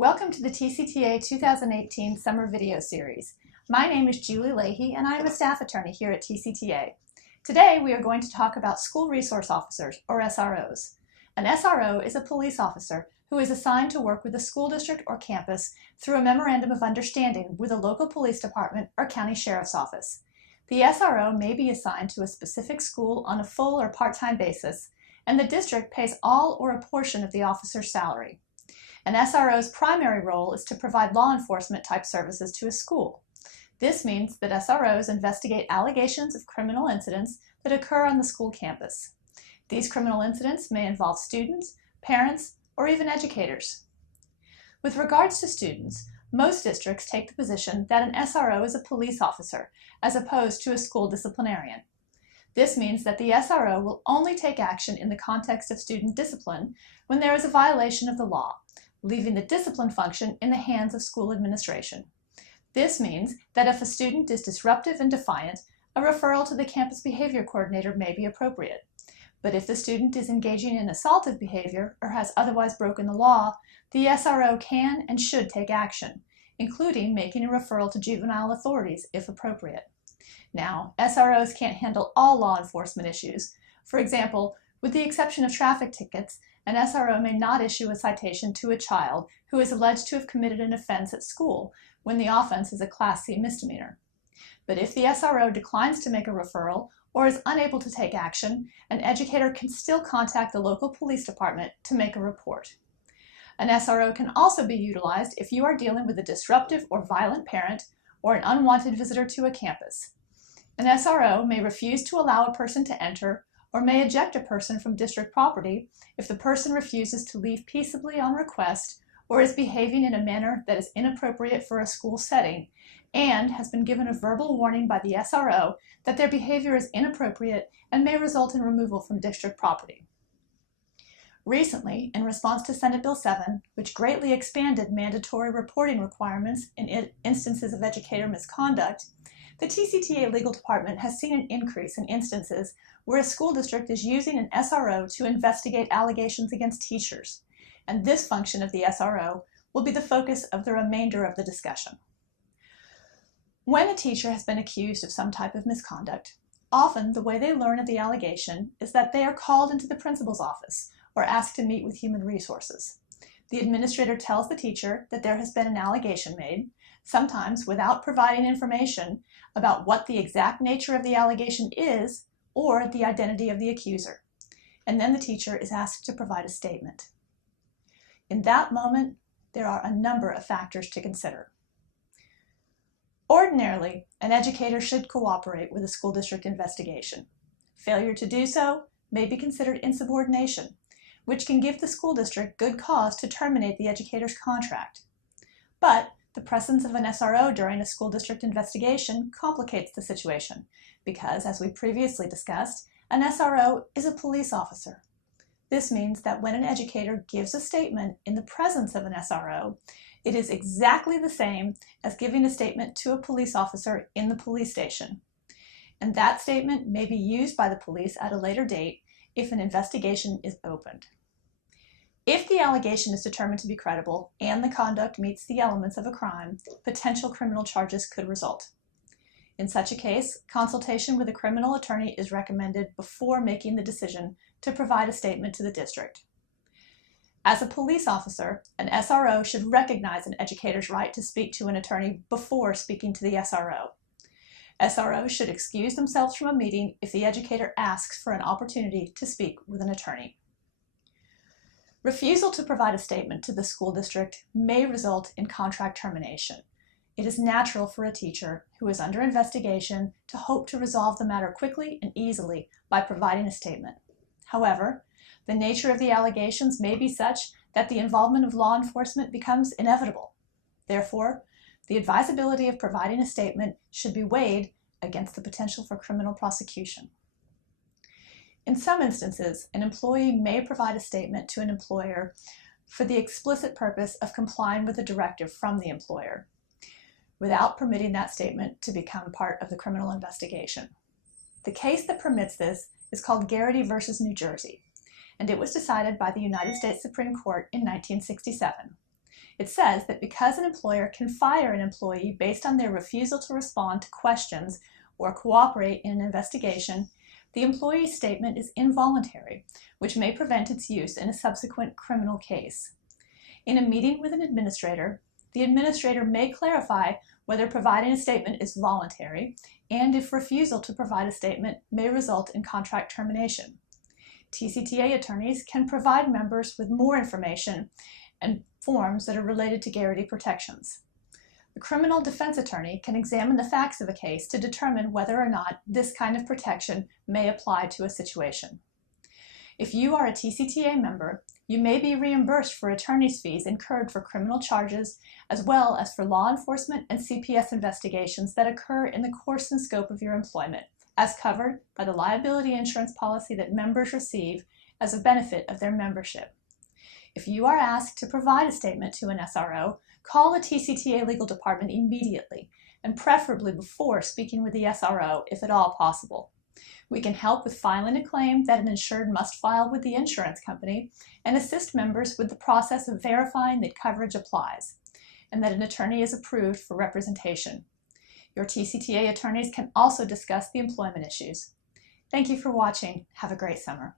Welcome to the TCTA 2018 Summer Video Series. My name is Julie Leahy and I am a staff attorney here at TCTA. Today we are going to talk about School Resource Officers, or SROs. An SRO is a police officer who is assigned to work with a school district or campus through a memorandum of understanding with a local police department or county sheriff's office. The SRO may be assigned to a specific school on a full or part-time basis, and the district pays all or a portion of the officer's salary. An SRO's primary role is to provide law enforcement type services to a school. This means that SROs investigate allegations of criminal incidents that occur on the school campus. These criminal incidents may involve students, parents, or even educators. With regards to students, most districts take the position that an SRO is a police officer as opposed to a school disciplinarian. This means that the SRO will only take action in the context of student discipline when there is a violation of the law, leaving the discipline function in the hands of school administration. This means that if a student is disruptive and defiant, a referral to the campus behavior coordinator may be appropriate. But if the student is engaging in assaultive behavior or has otherwise broken the law, the SRO can and should take action, including making a referral to juvenile authorities if appropriate. Now, SROs can't handle all law enforcement issues. For example, with the exception of traffic tickets, an SRO may not issue a citation to a child who is alleged to have committed an offense at school when the offense is a Class C misdemeanor. But if the SRO declines to make a referral or is unable to take action, an educator can still contact the local police department to make a report. An SRO can also be utilized if you are dealing with a disruptive or violent parent or an unwanted visitor to a campus. An SRO may refuse to allow a person to enter or may eject a person from district property if the person refuses to leave peaceably on request or is behaving in a manner that is inappropriate for a school setting and has been given a verbal warning by the SRO that their behavior is inappropriate and may result in removal from district property. Recently, in response to Senate Bill 7, which greatly expanded mandatory reporting requirements in instances of educator misconduct, the TCTA Legal Department has seen an increase in instances where a school district is using an SRO to investigate allegations against teachers, and this function of the SRO will be the focus of the remainder of the discussion. When a teacher has been accused of some type of misconduct, often the way they learn of the allegation is that they are called into the principal's office or asked to meet with human resources. The administrator tells the teacher that there has been an allegation made, sometimes without providing information about what the exact nature of the allegation is or the identity of the accuser. And then the teacher is asked to provide a statement. In that moment, there are a number of factors to consider. Ordinarily, an educator should cooperate with a school district investigation. Failure to do so may be considered insubordination, which can give the school district good cause to terminate the educator's contract. But the presence of an SRO during a school district investigation complicates the situation because, as we previously discussed, an SRO is a police officer. This means that when an educator gives a statement in the presence of an SRO, it is exactly the same as giving a statement to a police officer in the police station. And that statement may be used by the police at a later date if an investigation is opened. If the allegation is determined to be credible and the conduct meets the elements of a crime, potential criminal charges could result. In such a case, consultation with a criminal attorney is recommended before making the decision to provide a statement to the district. As a police officer, an SRO should recognize an educator's right to speak to an attorney before speaking to the SRO. SROs should excuse themselves from a meeting if the educator asks for an opportunity to speak with an attorney. Refusal to provide a statement to the school district may result in contract termination. It is natural for a teacher who is under investigation to hope to resolve the matter quickly and easily by providing a statement. However, the nature of the allegations may be such that the involvement of law enforcement becomes inevitable. Therefore, the advisability of providing a statement should be weighed against the potential for criminal prosecution. In some instances, an employee may provide a statement to an employer for the explicit purpose of complying with a directive from the employer, without permitting that statement to become part of the criminal investigation. The case that permits this is called Garrity v. New Jersey, and it was decided by the United States Supreme Court in 1967. It says that because an employer can fire an employee based on their refusal to respond to questions or cooperate in an investigation, the employee's statement is involuntary, which may prevent its use in a subsequent criminal case. In a meeting with an administrator, the administrator may clarify whether providing a statement is voluntary and if refusal to provide a statement may result in contract termination. TCTA attorneys can provide members with more information and forms that are related to guarantee protections. The criminal defense attorney can examine the facts of a case to determine whether or not this kind of protection may apply to a situation. If you are a TCTA member, you may be reimbursed for attorney's fees incurred for criminal charges, as well as for law enforcement and CPS investigations that occur in the course and scope of your employment, as covered by the liability insurance policy that members receive as a benefit of their membership. If you are asked to provide a statement to an SRO, call the TCTA legal department immediately, and preferably before speaking with the SRO if at all possible. We can help with filing a claim that an insured must file with the insurance company and assist members with the process of verifying that coverage applies and that an attorney is approved for representation. Your TCTA attorneys can also discuss the employment issues. Thank you for watching. Have a great summer.